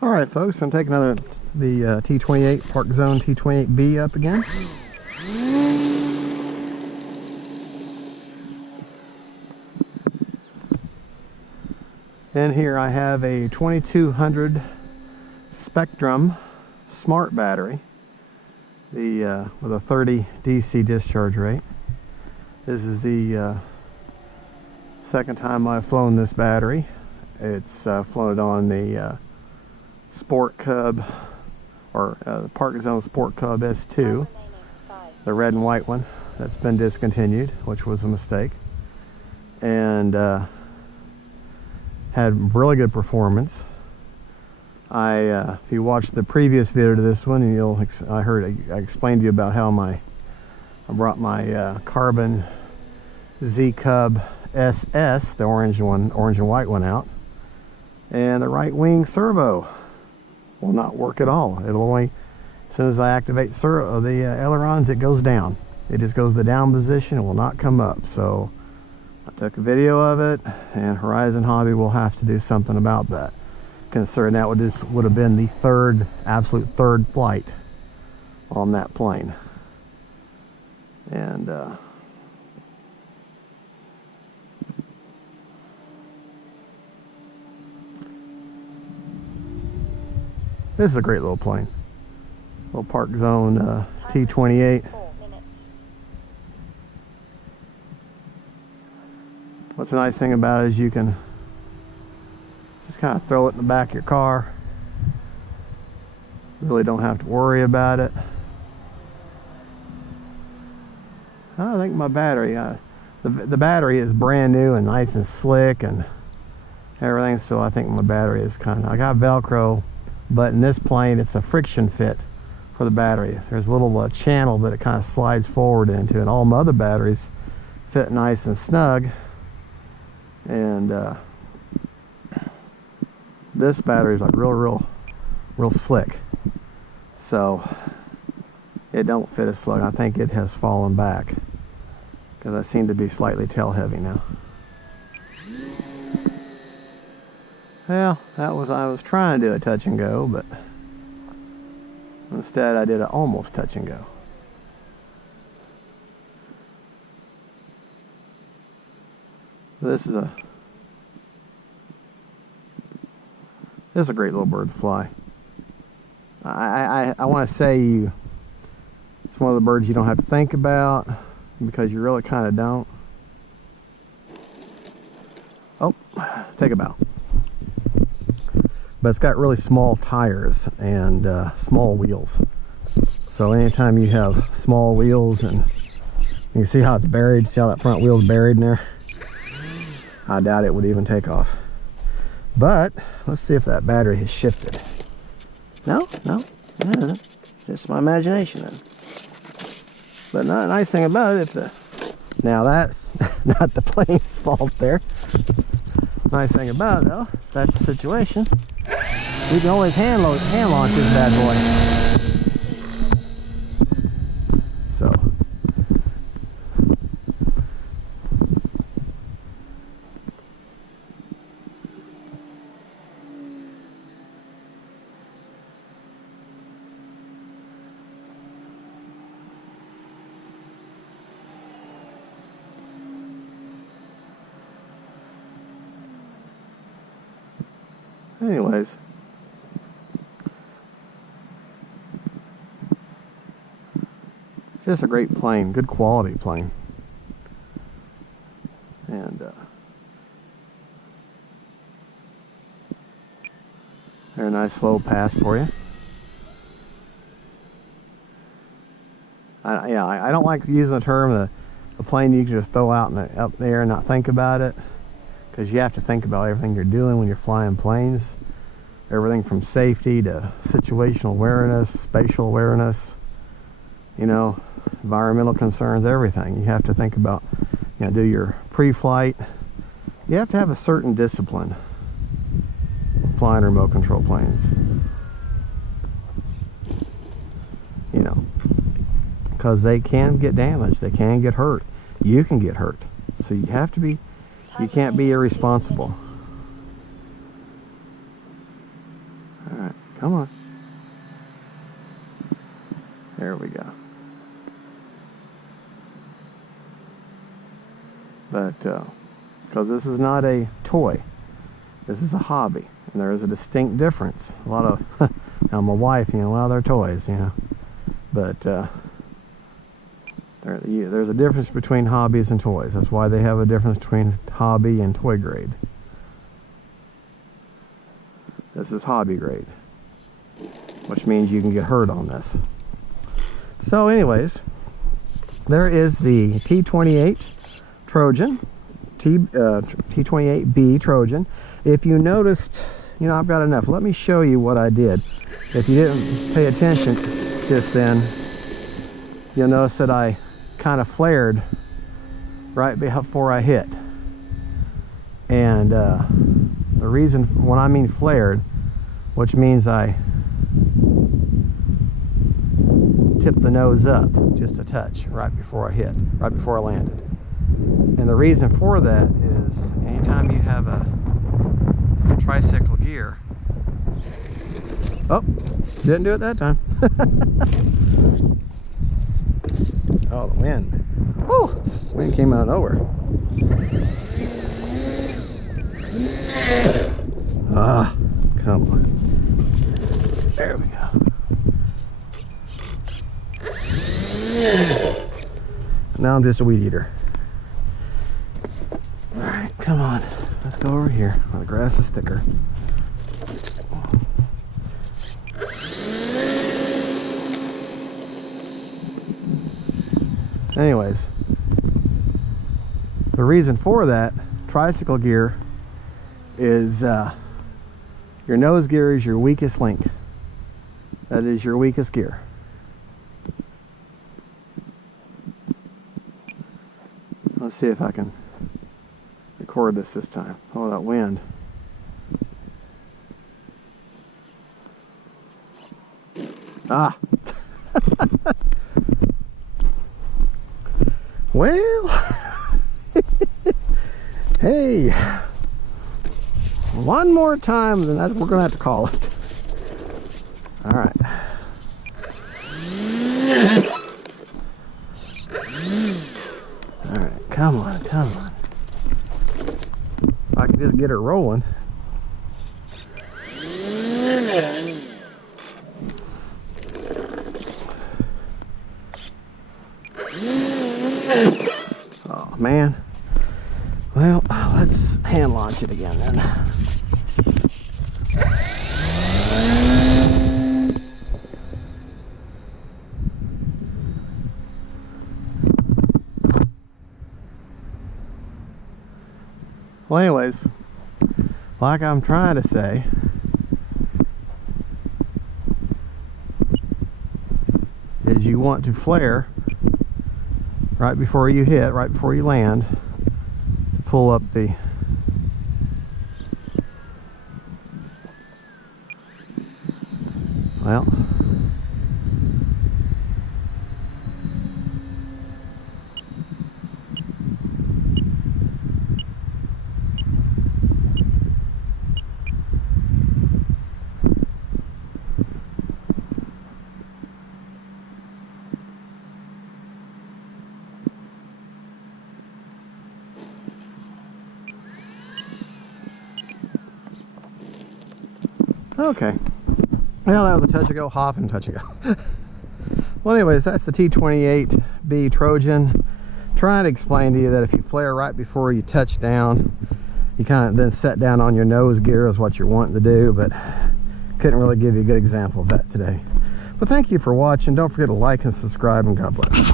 All right, folks, I'm taking the T28 Park Zone T28B up again. And here I have a 2200 Spektrum Smart battery, with a 30 DC discharge rate. This is the second time I've flown this battery. It's flown it on the Sport Cub, or the Park Zone Sport Cub S2, the red and white one that's been discontinued, which was a mistake, and had really good performance. If you watched the previous video to this one, I explained to you about how I brought my Carbon Z Cub SS, the orange and white one, out, and the right wing servo will not work at all. It'll only, as soon as I activate the ailerons, it goes down. It just goes to the down position. It will not come up. So I took a video of it, and Horizon Hobby will have to do something about that, considering that would have been the absolute third flight on that plane. And this is a great little plane. Little Park Zone T28. What's the nice thing about it is you can just kind of throw it in the back of your car. Really don't have to worry about it. I think my battery, the battery is brand new and nice and slick and everything, so I think my battery is I got Velcro, but in this plane it's a friction fit for the battery. There's a little channel that it kind of slides forward into, and all my other batteries fit nice and snug. And this battery is like real slick, so it don't fit as snug. I think it has fallen back because I seem to be slightly tail heavy now. Well, I was trying to do a touch and go, but instead I did an almost touch and go. This is a great little bird to fly. I want to say it's one of the birds you don't have to think about, because you really kind of don't. Oh, take a bow. But it's got really small tires and small wheels. So anytime you have small wheels, and you see how it's buried, see how that front wheel's buried in there? I doubt it would even take off. But let's see if that battery has shifted. No, it hasn't. Just my imagination then. But the nice thing about it, now that's not the plane's fault there. Nice thing about it though, if that's the situation, we can always hand launch this bad boy. So anyways, just a great plane, good quality plane. And there's a nice slow pass for you. I don't like using the term a plane you can just throw out up there and not think about it, because you have to think about everything you're doing when you're flying planes. Everything from safety to situational awareness, spatial awareness, environmental concerns, everything. You have to think about, do your pre-flight. You have to have a certain discipline flying remote control planes. Because they can get damaged, they can get hurt. You can get hurt. So you can't be irresponsible. All right. Come on. There we go. But, because this is not a toy, this is a hobby, and there is a distinct difference. A lot of, now my wife, you know, well, they're toys, you know, but there's a difference between hobbies and toys. That's why they have a difference between hobby and toy grade. This is hobby grade, which means you can get hurt on this. So anyways, there is the T28 Trojan, T28B Trojan. If you noticed, you know, I've got enough. Let me show you what I did. If you didn't pay attention just then, you'll notice that I kind of flared right before I hit. And the reason, when I mean flared, which means I tipped the nose up just a touch right before I hit, right before I landed. And the reason for that is anytime you have a tricycle gear, oh, didn't do it that time. Oh, the wind. Oh, wind came out of nowhere. Ah, come on. There we go. Now I'm just a weed eater. Alright, come on. Let's go over here where the grass is thicker. Anyways, the reason for that tricycle gear is your nose gear is your weakest link. That is your weakest gear. Let's see if I can record this time. Oh, that wind. Ah. Well, hey, one more time, then we're going to have to call it. All right. All right, come on, come on. If I can just get her rolling. Oh, man. Well, let's hand launch it again then. Well, anyways, like I'm trying to say, is you want to flare right before you hit, right before you land, to pull up the well, okay. Well, that was a touch ago, hop and touch ago. Well, anyways, that's the T28B Trojan. Trying to explain to you that if you flare right before you touch down, you kind of then set down on your nose gear is what you're wanting to do, but couldn't really give you a good example of that today. But thank you for watching. Don't forget to like and subscribe, and God bless.